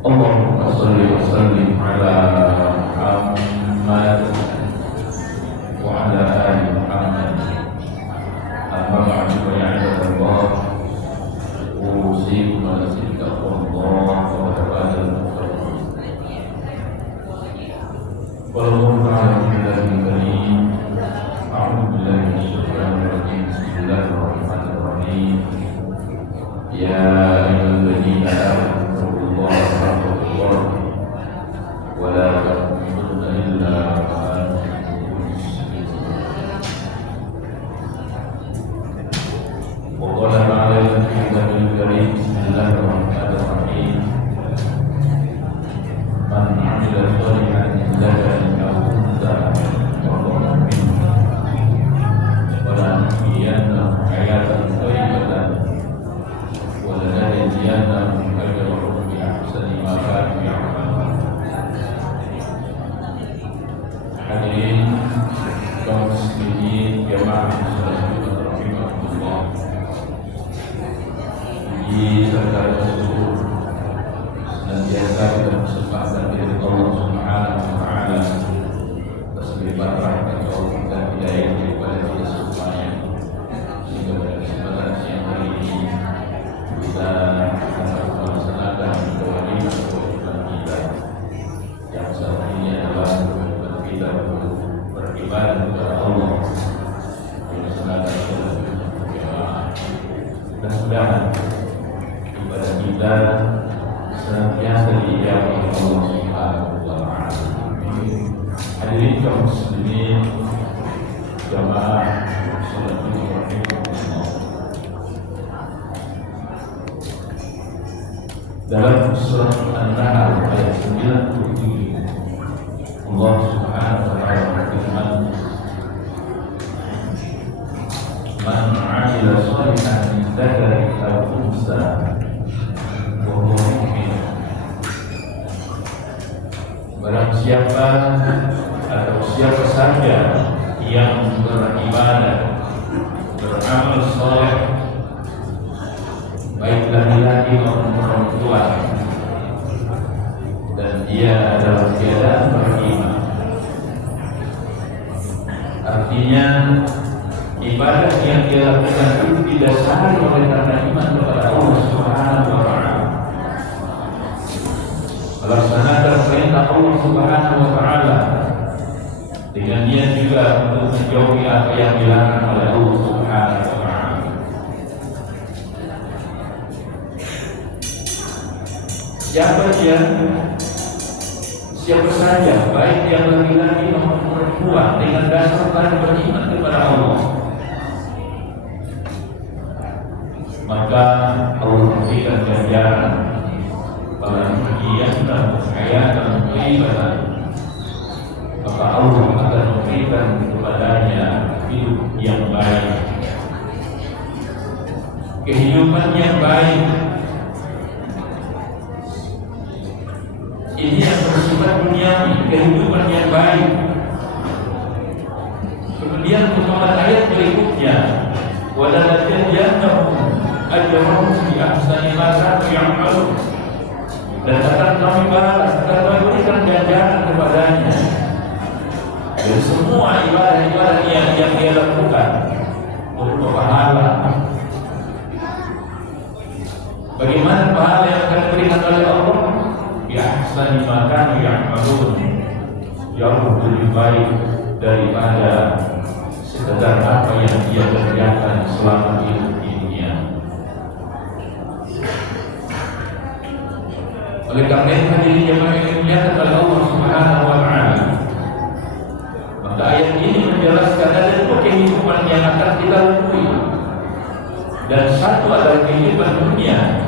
Allahumma shalli wa sallim ala Muhammad wa ala ali Muhammad. Amma ba'du, fa ya ibadallah, usikum wa taqwallah wa tawakkal. Wallahu ta'ala billahi karim. A'udzu billahi minasyaitonir rajim. Bismillahirrahmanirrahim. Ya ayyuhalladzina amanu ولا تموتن إلا وأنتم مسلمون. وقال تعالى في كتابه الكريم: بسم الله الرحمن الرحيم. من عمل صالحا من ذكر أو أنثى وهو مؤمن فلنحيينه حياة طيبة ولنجزينهم أجرهم بأحسن ما كانوا يعملون. Hadirin kaum muslimin jamaah muslimin rahimahullah, puji serta syukur senantiasa kita persembahkan dari Allah Subhanahu wa taala atas limpahan rahmat Allah dan hidayah kepada kita semuanya, sehingga pada kesempatan siang hari ini kita dapat melaksanakan kewajiban kita yang saat ini adalah kita beribadah kepada Allah, melaksanakan sholat berjamaah. Mudah-mudahan ibadah kita senantiasa diijabah oleh Allah Subhanahu wa taala. Hadirin kaum muslimin jamaah sholat berjamaah. Dalam surah An-Nahl ayat 97, Allah Subhanahu wa ta'ala berfirman: "Man 'amila shalihan min dzakarin aw untha wa huwa mu'min." Barang siapa atau siapa saja yang beribadah, beramal saleh, baik laki-laki maupun perempuan, dan dia adalah keadaan beriman. Artinya ibadah yang dia lakukan itu didasari oleh karena iman kepada Allah Subhanahu wa taala, melaksanakan perintah Allah Subhanahu wa taala dengan niat juga untuk menjauhi apa yang dilarang oleh Allah Subhanahu wa taala. Siapa saja, baik yang laki-laki maupun perempuan, dengan dasar tadi beriman kepada Allah, maka Allah memberikan ganjaran pada ujian hayatan thayyibatan. Maka Allah akan memberikan kepadanya hidup yang baik, kehidupan yang baik. Ini yang bersifat duniawi, kehidupan yang baik. Kemudian Muhammad ayat berikutnya, walanajziyannahum ajrahum bi ahsani ma kanu ya'malun, dan akan kami balas, akan kami berikan ganjaran kepadanya dari semua ibadah-ibadah yang dia lakukan untuk pahala. Bagaimana pahala yang akan diberikan oleh Allah? Bi ahsani ma kanu ya'malun, jauh lebih baik daripada sekedar apa yang dia kerjakan selama hidup di dunia. Oleh karena itu hadirin jemaah yang dimuliakan oleh Allah Subhanahu wa taala, maka ayat ini menjelaskan ada dua kehidupan yang akan kita lalui, dan satu adalah kehidupan dunia.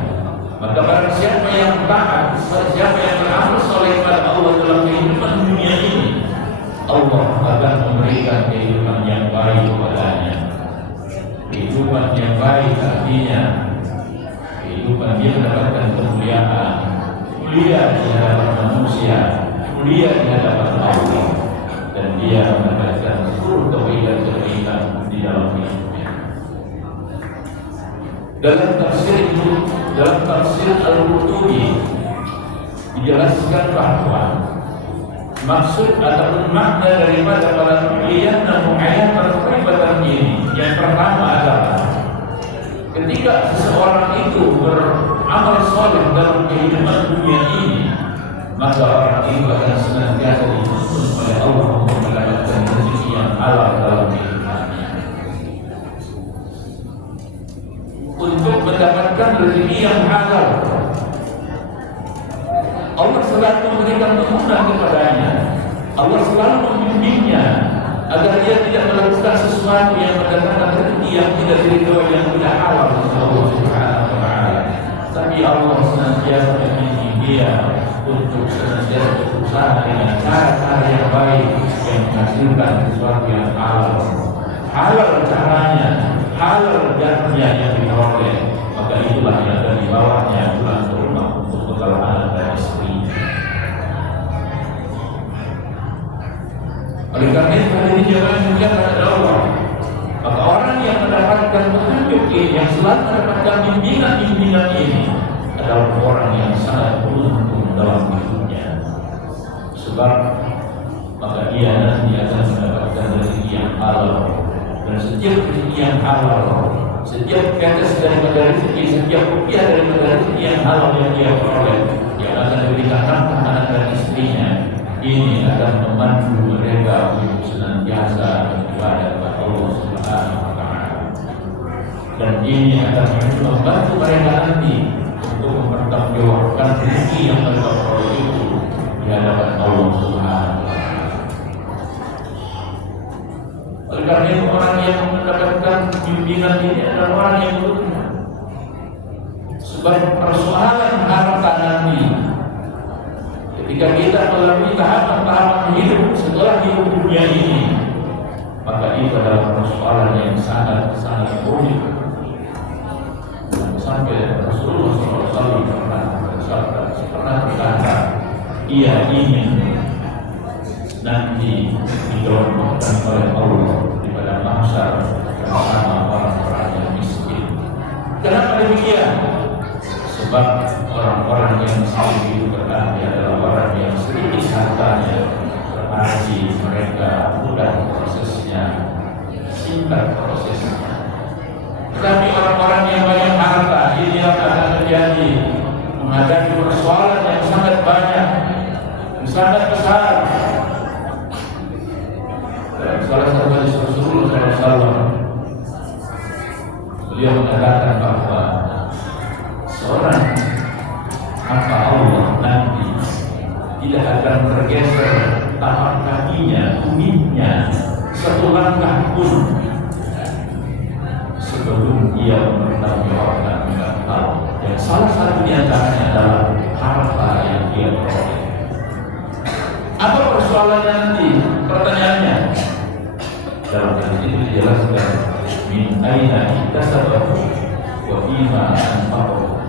Maka barang siapa yang taat, siapa yang beramal saleh kepada Allah dalam kehidupan dunia ini, Allah akan memberikan kehidupan yang baik kepadanya. Kehidupan yang baik artinya kehidupan dia mendapatkan kemuliaan, mulia di hadapan manusia, mulia di hadapan Allah, dan dia mendapatkan seluruh kebaikan-kebaikan di dalam hidupnya. Dalam tafsir Al-Qurtubi dijelaskan bahwa maksud ataupun makna daripada para mu'ayyanah peribatan ini yang pertama adalah ketika seseorang itu beramal soleh dalam kehidupan dunia ini, maka orang itu akan senantiasa dituntun oleh Allah untuk mendapatkan rezeki yang halal dalam kehidupannya. Untuk mendapatkan rezeki yang halal, Allah selalu memberikan tuntunan kepadanya. Allah selalu membimbingnya agar dia tidak melakukan sesuatu yang mendatangkan rezeki yang tidak diridhoi, yang tidak halal oleh Allah Subhanahu wa taala. Tapi Allah senantiasa membimbing dia untuk senantiasa berusaha dengan cara-cara yang baik yang menghasilkan sesuatu yang halal. Halal caranya, halal jalannya yang diperoleh, maka itulah yang akan dibawanya pulang ke rumah untuk bekal anak dan istri. Oleh karena itu hari ini jemaah yang dimuliakan oleh Allah, maka orang yang mendapatkan petunjuk ini, yang selalu mendapatkan bimbingan ini, adalah orang yang sangat beruntung dalam hidupnya. Sebab maka dia nanti akan mendapatkan rezeki yang halal, dan setiap rezeki yang halal, setiap tetes daripada rezeki, setiap rupiah daripada rezeki yang halal yang dia peroleh, yang akan diberikan nafkah anak dan istrinya, ini akan memandu mereka untuk senantiasa beribadah kepada Allah Subhanahu wa taala. Dan ini akan membantu mereka nanti untuk mempertanggungjawabkan rezeki yang mereka peroleh itu di hadapan Allah Subhanahu wa taala. Oleh karena itu orang yang mendapatkan bimbingan ini adalah orang yang beruntung. Sebab persoalan harta nanti, ketika kita melalui tahapan-tahapan hidup setelah hidup dunia ini, maka itu adalah persoalan yang sangat-sangat rumit. Sampai Rasulullah SAW pernah berkata, ia ingin nanti didoakan oleh Allah pada mahsyar bersama orang-orang yang miskin. Kenapa demikian? Sebab orang-orang yang miskin itu berarti adalah orang yang sedikit hartanya, berarti mereka mudah prosesnya, singkat prosesnya. Tetapi orang-orang yang banyak harta, ini yang akan terjadi menghadapi persoalan yang sangat banyak, yang sangat besar. Salah satu hadis Rasulullah SAW, beliau mengatakan bahwa seorang hamba Allah nanti tidak akan tergeser tapak kakinya, tumitnya satu langkah pun sebelum ia mempertanggungjawabkan dengan hal yang salah satu di antaranya adalah harta yang dia peroleh. Apa persoalannya nanti? Pertanyaannya dalam hadis ini dijelaskan, min aina iktasabahu wa fima anfaqahu.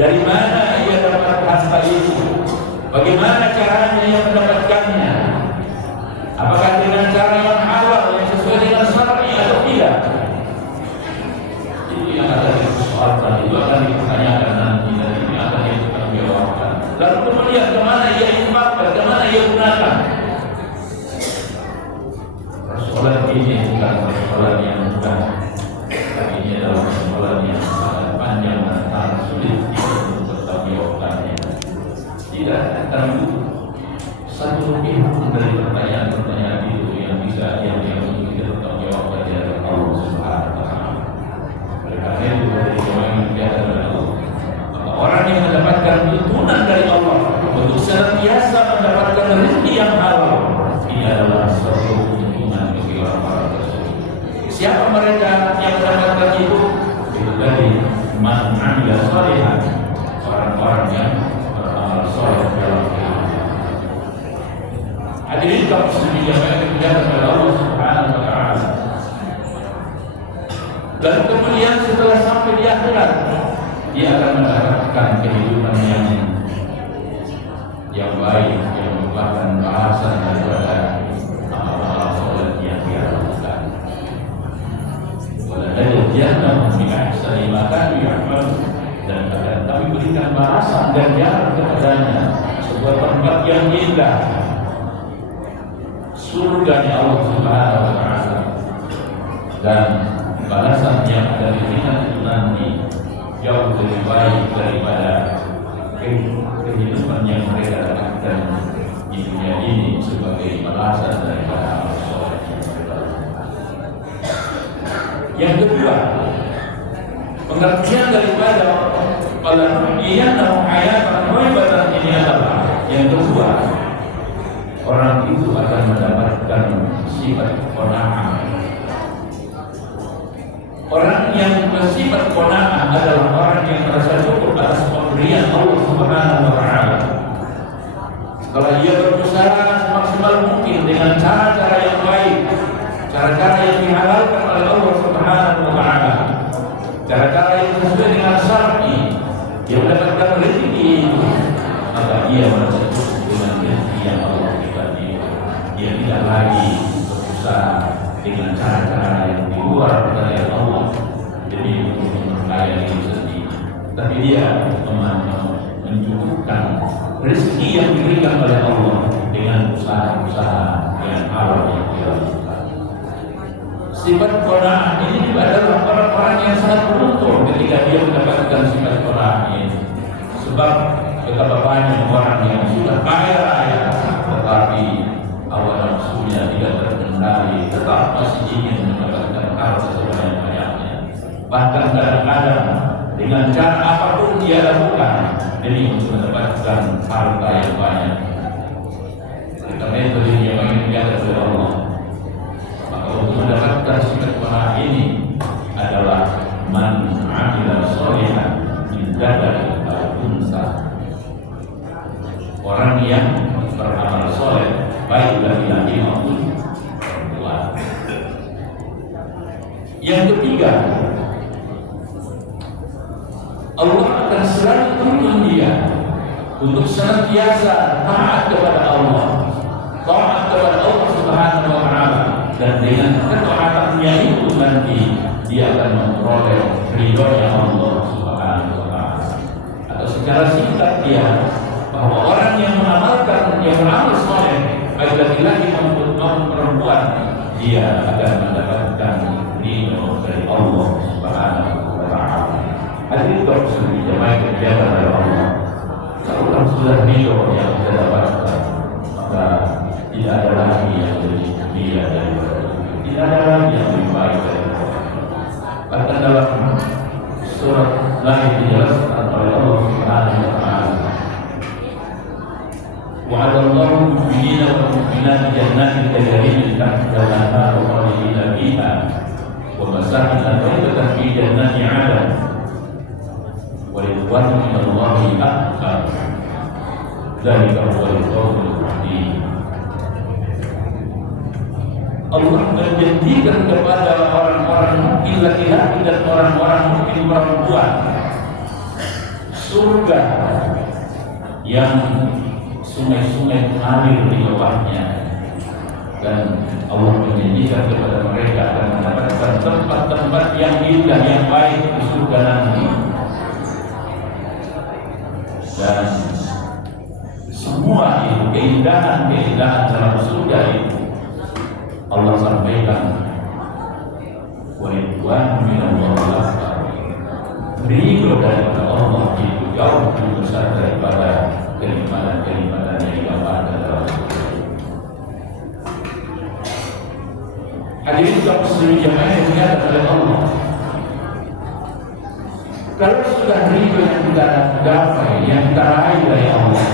Dari mana ia dapat harta itu? Bagaimana caranya ia mendapatkannya? Apakah dengan cara yang halal yang sesuai dengan syar'i atau tidak? Itu yang akan dipersoalkan, itu akan dipertanyakan nanti, dan ini akan dipertanggungjawabkan. Lalu kemudian kemana ia infakkan, kemana ia gunakan? Persoalan ini bukan persoalan yang mudah, tapi ini adalah persoalan yang sangat panjang dan sangat sulit untuk bertanggungjawabkannya. Tidak akan satu rupiah pun dari pertanyaan-pertanyaan itu yang bisa yang kita bertanggungjawabkan di hadapan Allah Subhanahu wa taala. Oleh karena itu dari orang yang biasa dari Allah, maka orang yang mendapatkan tuntunan dari Allah untuk senantiasa mendapatkan rezeki yang halal, ini adalah suatu tuntunan bagi orang-orang tersebut. Siapa mereka yang mendapatkan itu? Itu dari man 'amila shalihan, orang-orang yang beramal saleh dalam kehidupan. Hadirin kaum muslimin yang dimuliakan oleh Allah Subhanahu wa taala. Dan kemudian setelah sampai di akhirat, dia akan mendapatkan kehidupan yang baik, yang merupakan bahasan daripada amal-amal saleh yang dia lakukan. Waladhi jannah min ahsani ma kanu ya'malun. Dan tapi berita memberikan balasan dan jalan kepadanya, sebuah tempat yang indah, surga Allah Subhanahu wa Ta'ala, dan balasan yang akan diberikan itu nanti jauh lebih baik daripada kehidupan yang mereka dapatkan di dunia ini sebagai balasan daripada amal soleh yang mereka lakukan. Yang kedua, pengertian daripada pada nuhyiyannahu hayatan thayyibatan ini adalah yang kedua, orang itu akan mendapatkan sifat qanaah. Orang yang bersifat qanaah adalah orang yang merasa cukup atas pemberian Allah Subhanahu wa Ta'ala. Kalau ia berusaha semaksimal mungkin dengan cara-cara yang baik, cara-cara yang dihalalkan oleh Allah Subhanahu wa Ta'ala, cara-cara yang sesuai dengan syar'i, dia mendapatkan rezeki itu, maka ia merasa cukup dengan rezeki yang Allah berikan. Dia tidak lagi berusaha dengan cara-cara yang di luar dari Allah, jadi untuk memperkaya diri sendiri, tapi dia mencukupkan rezeki yang diberikan oleh Allah dengan usaha-usaha yang halal yang dia lakukan. Sifat qanaah ini juga adalah orang-orang yang sangat beruntung ketika dia mendapatkan sifat qanaah ini, sebab betapa banyak orang yang sudah kaya raya tetapi hawa nafsunya tidak terkendali, tetap masih ingin mendapatkan harta sebanyak-banyaknya, bahkan kadang-kadang dengan cara apapun dia lakukan demi untuk mendapatkan harta yang banyak. Karena itu dia menginginkan oleh Allah. Maka untuk mendapatkan sifat qanaah ini adalah man 'amila shalihan min dzakarin aw unsa, orang yang beramal soleh baik laki-laki maupun perempuan. Yang ketiga, Allah akan selalu tuntun dia untuk senantiasa taat kepada Allah, taat kepada Allah Subhanahu wa Ta'ala, dan dengan ketaatannya itu nanti dia akan memperoleh ridhonya Allah Subhanahu wa Ta'ala. Atau secara singkat dia, bahwa orang yang mengamalkan, yang beramal soleh baik laki-laki maupun perempuan, dia akan mendapatkan ridho dari Allah Subhanahu wa Ta'ala. Hadirin kaum muslimin jamaah kegiatan dari Allah, kalau sudah ridho yang kita dapatkan, maka tidak ada lagi yang lebih mulia daripada itu, tidak ada lagi yang lebih baik daripada itu. Bahkan dalam surat lain dijelaskan oleh Allah Subhanahu wa Ta'ala, wa'adallahu al-mu'minina wal mu'minati jannatin tajri min tahtiha al-anhar khalidina fiha wa masakin thayyibatan fi jannati 'adn wa ridwanun min Allahi akbar dzalika huwal fawzul 'azim. Allah menjanjikan kepada orang-orang mukmin laki-laki dan orang-orang mukmin perempuan surga yang sungai-sungai mengalir di bawahnya, dan Allah menjanjikan kepada mereka akan mendapatkan tempat-tempat yang indah yang baik di surga nanti. Dan semua itu keindahan-keindahan dalam surga itu Allah sampaikan, wa ridwan minallahi akbar, ridho daripada Allah itu jauh lebih besar daripada kenikmatan-kenikmatan yang digambarkan dalam surga. Hadirin kaum muslimin jamaah yang dimuliakan oleh Allah, kalau sudah ridho yang kita gapai, yang kita raih dari Allah,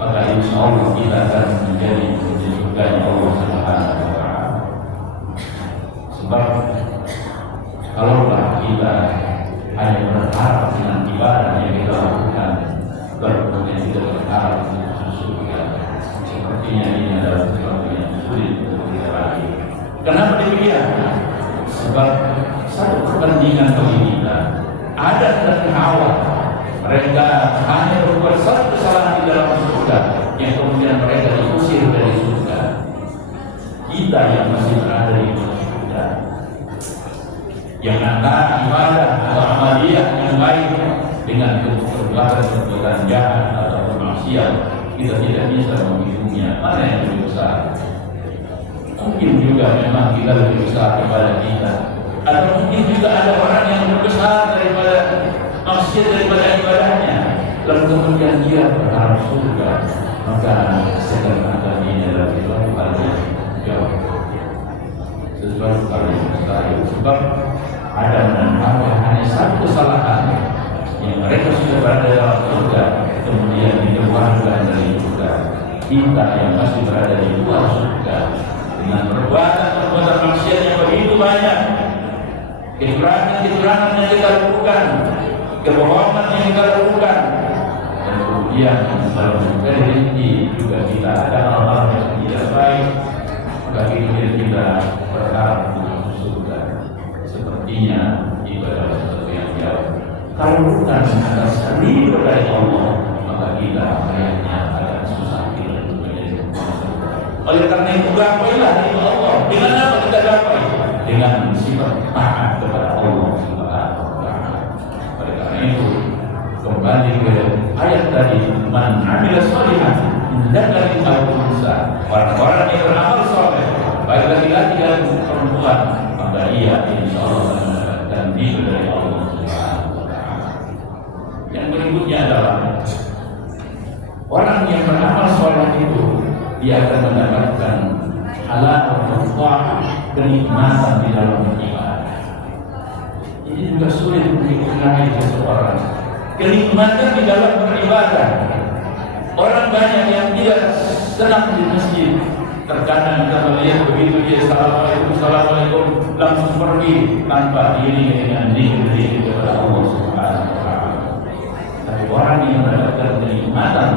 maka insya Allah kita akan menjadi surga Allah Subhanahu wa Ta'ala. Sebab kalaulah kita hanya berharap dengan ibadah yang kita lakukan, berarti kita berharap untuk surga, sepertinya ini adalah sesuatu yang sulit untuk kita raih. Kenapa demikian? Sebab satu kepentingan bagi kita, Adam dan Hawa, mereka hanya berbuat satu kesalahan di dalam surga yang kemudian mereka diusir dari surga. Kita yang masih berada di surga, yang antara ibadah atau amaliyah yang baik dengan perbuatan jahat atau maksiat, kita tidak bisa menghitungnya mana yang lebih besar. Mungkin juga memang kita lebih besar daripada kita, atau mungkin juga ada orang yang lebih besar daripada maksiat daripada ibadahnya, lalu kemudian dia berharap surga, maka sekarang ini adalah sesuatu hal yang jauh, sesuatu hal yang mustahil. Sebab Adam dan Hawa hanya satu kesalahan yang mereka sudah berada dalam surga, kemudian dikeluarkan dari surga. Kita yang masih berada di luar surga dengan perbuatan maksiat yang begitu banyak, kecurangan yang kita lakukan, kebohongan yang kita lakukan, dan kemudian kalau rezeki juga kita ada hal-hal yang tidak baik, maka kita berharap untuk surga. Sepertinya ibadah sesuatu yang jauh. Kalau bukan atas ridho dari Allah, maka kita kayaknya agak susah kita untuk menjadi surga. Oleh karena itu gapailah ridho Allah. Dengan apa kita gapai? Dengan sifat taat kepada Allah Subhanahu wa Ta'ala. Oleh karena itu kembali ke ayat tadi, man 'amila shalihan min dzakarin aw unsa, orang-orang yang beramal saleh baik laki-laki dan perempuan, maka ia insyaallah mendapatkan ridho dari Allah Subhanahu wa Ta'ala. Yang berikutnya adalah orang yang beramal saleh itu dia akan mendapatkan halal wa kenikmatan di dalam beribadah. Ini juga sulit dikenai seseorang. Kenikmatan di dalam beribadah. Orang banyak yang tidak senang di masjid. Terkadang kita melihat begitu dia assalamualaikum langsung pergi tanpa diri dengan diri kepada Allah Subhanahu wa Ta'ala. Tapi orang yang mendapatkan kenikmatan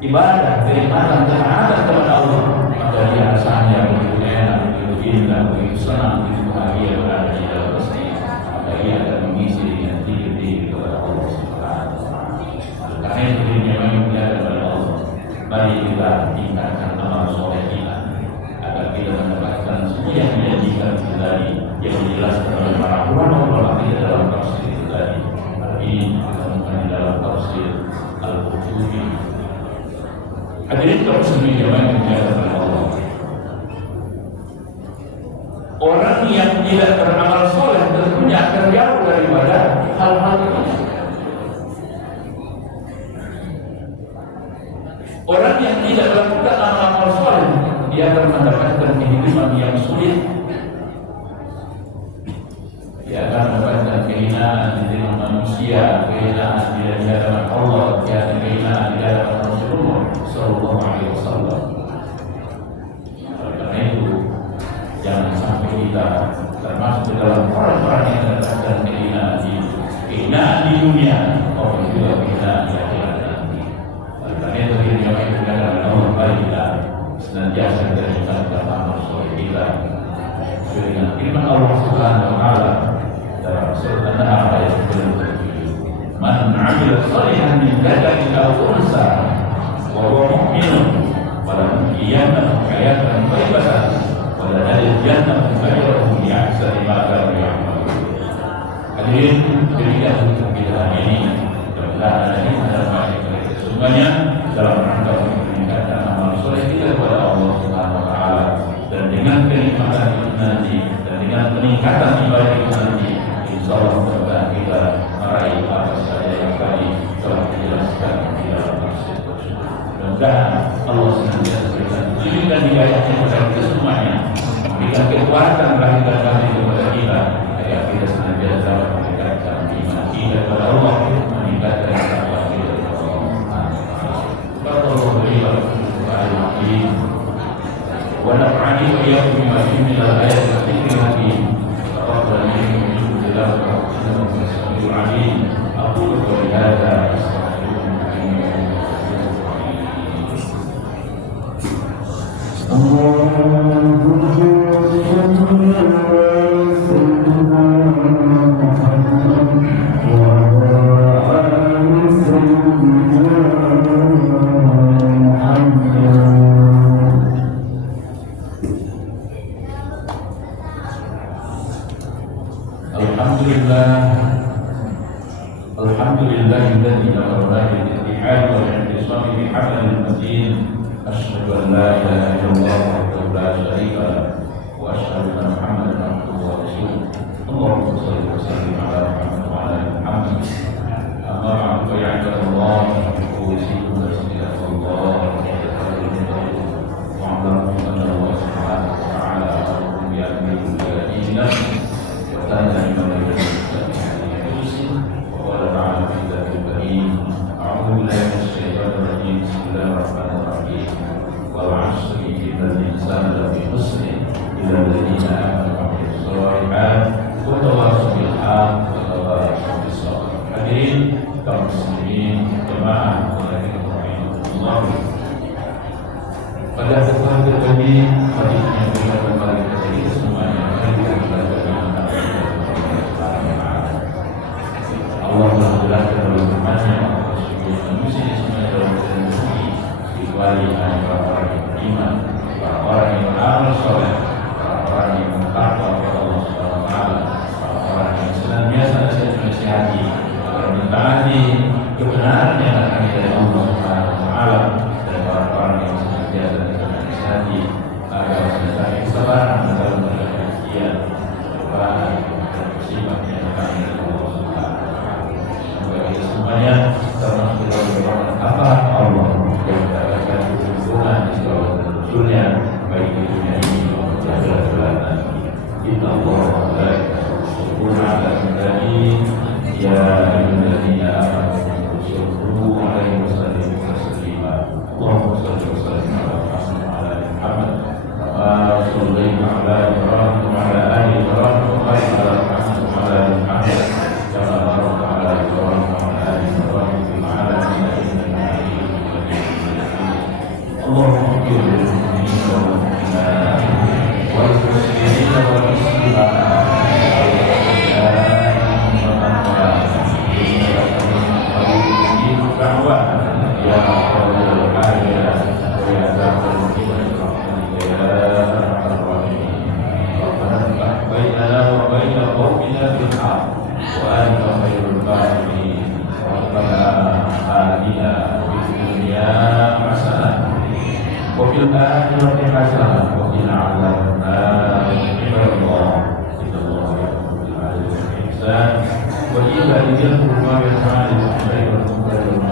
ibadah, kenikmatan ketaatan kepada Allah, maka dia rasanya begitu enak, begitu indah, begitu senang, begitu bahagia berada di dalam masjid. Maka dia akan mengisi dengan diri kepada Allah Subhanahu wa Ta'ala. Karena itu dirinya memang berada kepada Allah. Mari kita tingkatkan amal soleh kita agar kita mendapatkan semua yang dijanjikan tadi, yang dijelaskan oleh para ulama kita dalam tafsir itu tadi. Hari ini kita menemukan di dalam tafsir Al-Qurtubi. Hadirin kaum muslimin yang dimuliakan oleh Allah. Orang yang tidak beramal soleh tentunya akan jauh daripada hal-hal ini. Orang yang tidak melakukan amal soleh, dia akan mendapatkan kehidupan yang sulit. Dia akan mendapatkan kehinaan di dalam manusia, kehinaan di hadapan Allah, kehinaan di hadapan Rasulullah Sallallahu Alaihi Wasallam. Karena itu, jangan sampai kita termasuk dalam orang-orang yang mendapatkan kehinaan di dunia, maupun juga kehinaan di akhirat nanti. Karena itu dirinya yang berkata Allah baiklah senantiasa kita meningkatkan amal soleh kita dengan firman Allah Subhanahu wa Ta'ala dalam surat An-Nahl ayat 97. Man 'amila shalihan min dzakarin aw unsa wa huwa mu'minun falanuhyiyannahu hayatan thayyibatan wa lanajziyannahum ajrahum bi ahsani ma kanu ya'malun. Hadirin demikian untuk kita ini. Mudah-mudahan ada manfaat bagi kita semuanya dalam rangka meningkatkan amal soleh kita kepada Allah Subhanahu wa Ta'ala, dan dengan kenikmatan itu nanti dan dengan peningkatan ibadah itu nanti, insyaallah mudah-mudahan kita meraih apa saja yang tadi telah dijelaskan di dalam tafsir tersebut. Mudah-mudahan Allah senantiasa berikan petunjuk dan hidayahnya kepada kita semuanya, memberikan kekuatan lahir dan batin kepada kita agar kita senantiasa dapat meningkatkan iman kita kepada Allah, meningkatkan takwa kita kepada Allah. ونفعني وإياكم بما فيه من الآيات والذكر الحكيم. تقبل منكم تلاوة إنه السميع العليم. أقول قولي هذا أستغفر الحبل المتين أشهد أن لا إله إلا الله وحده لا شريك له وأشهد أن محمدا عبده ورسوله اللهم صل وسلم على محمد وعلى آل محمد أما بعد فيا عباد الله أوصيكم بتقوى الله واعلموا أن الله سبحانه وتعالى أمركم بأمر دينه وتنهى عن وقال تعالى في كتابه الكريم أعوذ بالله من الشيطان الرجيم بسم الله الرحمن الرحيم والعصر إن الإنسان لفي خسر إلا الذين آمنوا وعملوا الصالحات وتواصوا بالحق وتواصوا بالصبر. Hadirin kaum muslimin jemaah rahimahumullah. Pada kesempatan kali hadisnya kita kembali ke sini semuanya Allah menjelaskan dalam firman-Nya manusia semuanya dalam keadaan kecuali hanya orang yang beriman, orang yang beramal soleh, orang yang bertakwa kepada Allah Subhanahu wa taala, orang yang senantiasa menasihati agar mentaati kebenaran yang datang dari Allah Subhanahu wa taala, dan orang yang senantiasa menasihati agar mencari kesabaran dalam menghadapi ujian, cobaan dan musibah yang datang dari Allah Subhanahu wa taala. Semuanya termasuk dalam apa Allah yang mendapatkan hubungan di sekolah dan Rasulnya baik di dunia ini maupun di akhirat nanti. Inna Allah la yashkuruna ala ibadihi ya ayyuhalladzina amanu sallu alaihi wa sallimu taslima. Allahumma shalli wa sallim ala Muhammad wa ala ali Muhammad kama shallaita ala Ibrahim wa ala ali Ibrahim wa barik ala Muhammad wa ala ali Muhammad kama barakta ala Ibrahim wa ala ali Ibrahim fil alamin innaka Hamidum Majid. Allahumma ighfir lil mu'minina wal mu'minat wal muslimina wal muslimat وإذا لم يكن ما يفعل الخير والمنكر